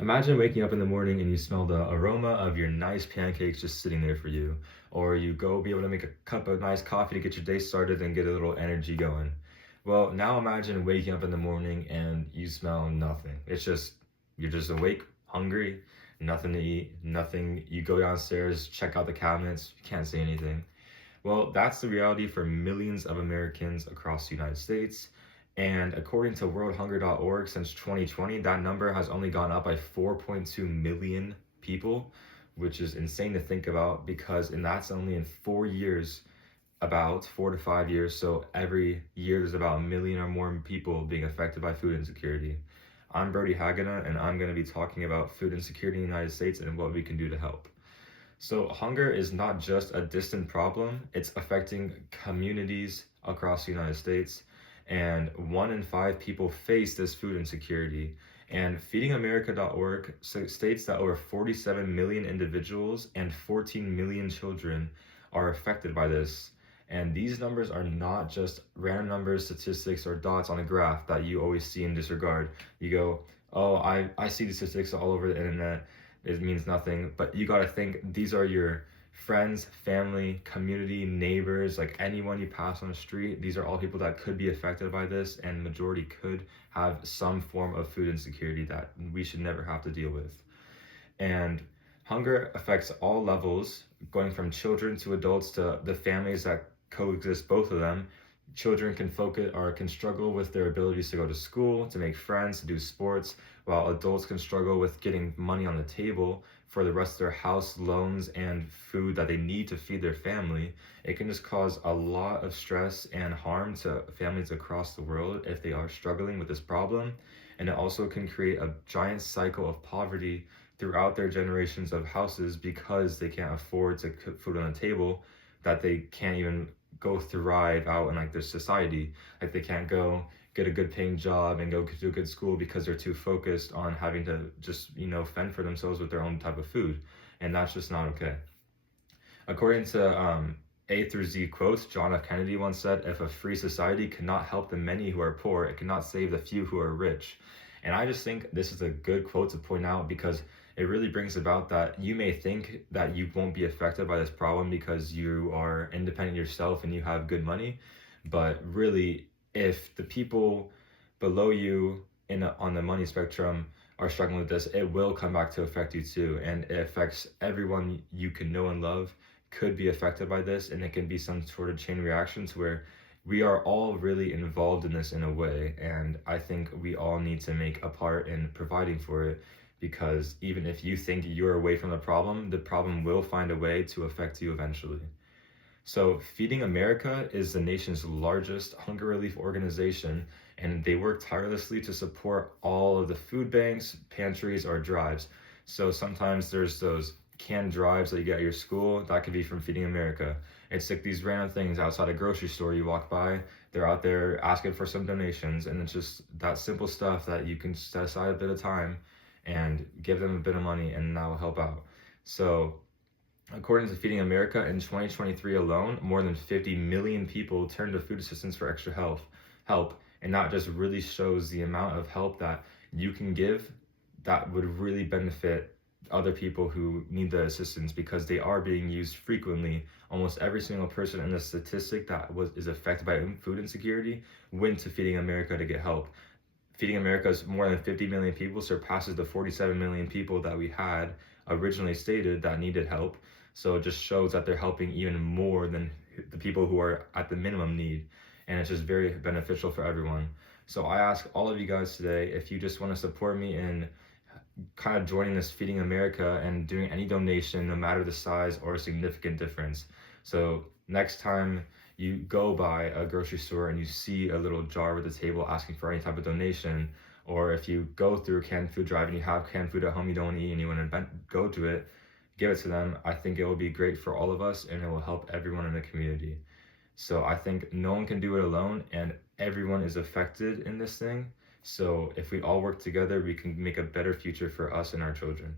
Imagine waking up in the morning and you smell the aroma of your nice pancakes just sitting there for you. Or you go be able to make a cup of nice coffee to get your day started and get a little energy going. Well, now imagine waking up in the morning and you smell nothing. You're just awake, hungry, nothing to eat, nothing. You go downstairs, check out the cabinets, you can't see anything. Well, that's the reality for millions of Americans across the United States. And according to worldhunger.org, since 2020, that number has only gone up by 4.2 million people, which is insane to think about and that's only in 4 years, about 4 to 5 years. So every year there's about a million or more people being affected by food insecurity. I'm Brody Hagana, and I'm going to be talking about food insecurity in the United States and what we can do to help. So, hunger is not just a distant problem, it's affecting communities across the United States. And 1 in 5 people face this food insecurity. And FeedingAmerica.org states that over 47 million individuals and 14 million children are affected by this. And these numbers are not just random numbers, statistics, or dots on a graph that you always see and disregard. You go, oh, I see the statistics all over the internet. It means nothing. But you got to think these are your friends, family, community, neighbors, like anyone you pass on the street. These are all people that could be affected by this, and majority could have some form of food insecurity that we should never have to deal with. And hunger affects all levels, going from children to adults to the families that coexist both of them. Children can struggle with their abilities to go to school, to make friends, to do sports, while adults can struggle with getting money on the table for the rest of their house loans and food that they need to feed their family. It can just cause a lot of stress and harm to families across the world if they are struggling with this problem. And it also can create a giant cycle of poverty throughout their generations of houses because they can't afford to cook food on the table, that they can't even go thrive out in like their society. Like they can't go get a good paying job and go to a good school because they're too focused on having to just fend for themselves with their own type of food, and that's just not okay. According to A through Z quotes, John F. Kennedy once said, if a free society cannot help the many who are poor, it cannot save the few who are rich. And I just think this is a good quote to point out because it really brings about that you may think that you won't be affected by this problem because you are independent yourself and you have good money. But really, if the people below you on the money spectrum are struggling with this, it will come back to affect you too. And it affects everyone you can know and love could be affected by this, and it can be some sort of chain reaction to where we are all really involved in this in a way. And I think we all need to make a part in providing for it, because even if you think you're away from the problem will find a way to affect you eventually. So Feeding America is the nation's largest hunger relief organization, and they work tirelessly to support all of the food banks, pantries, or drives. So sometimes there's those canned drives that you get at your school, that could be from Feeding America. It's like these random things outside a grocery store you walk by, they're out there asking for some donations, and it's just that simple stuff that you can set aside a bit of time and give them a bit of money, and that will help out. So according to Feeding America, in 2023 alone, more than 50 million people turned to food assistance for extra help. And that just really shows the amount of help that you can give that would really benefit other people who need the assistance, because they are being used frequently. Almost every single person in the statistic that is affected by food insecurity went to Feeding America to get help. Feeding America's more than 50 million people surpasses the 47 million people that we had originally stated that needed help. So it just shows that they're helping even more than the people who are at the minimum need. And it's just very beneficial for everyone. So I ask all of you guys today, if you just want to support me in kind of joining this Feeding America and doing any donation, no matter the size or significant difference. So next time you go by a grocery store and you see a little jar with a table asking for any type of donation, or if you go through a canned food drive and you have canned food at home you don't eat and you want to go to it, give it to them. I think it will be great for all of us, and it will help everyone in the community. So I think no one can do it alone, and everyone is affected in this thing. So if we all work together, we can make a better future for us and our children.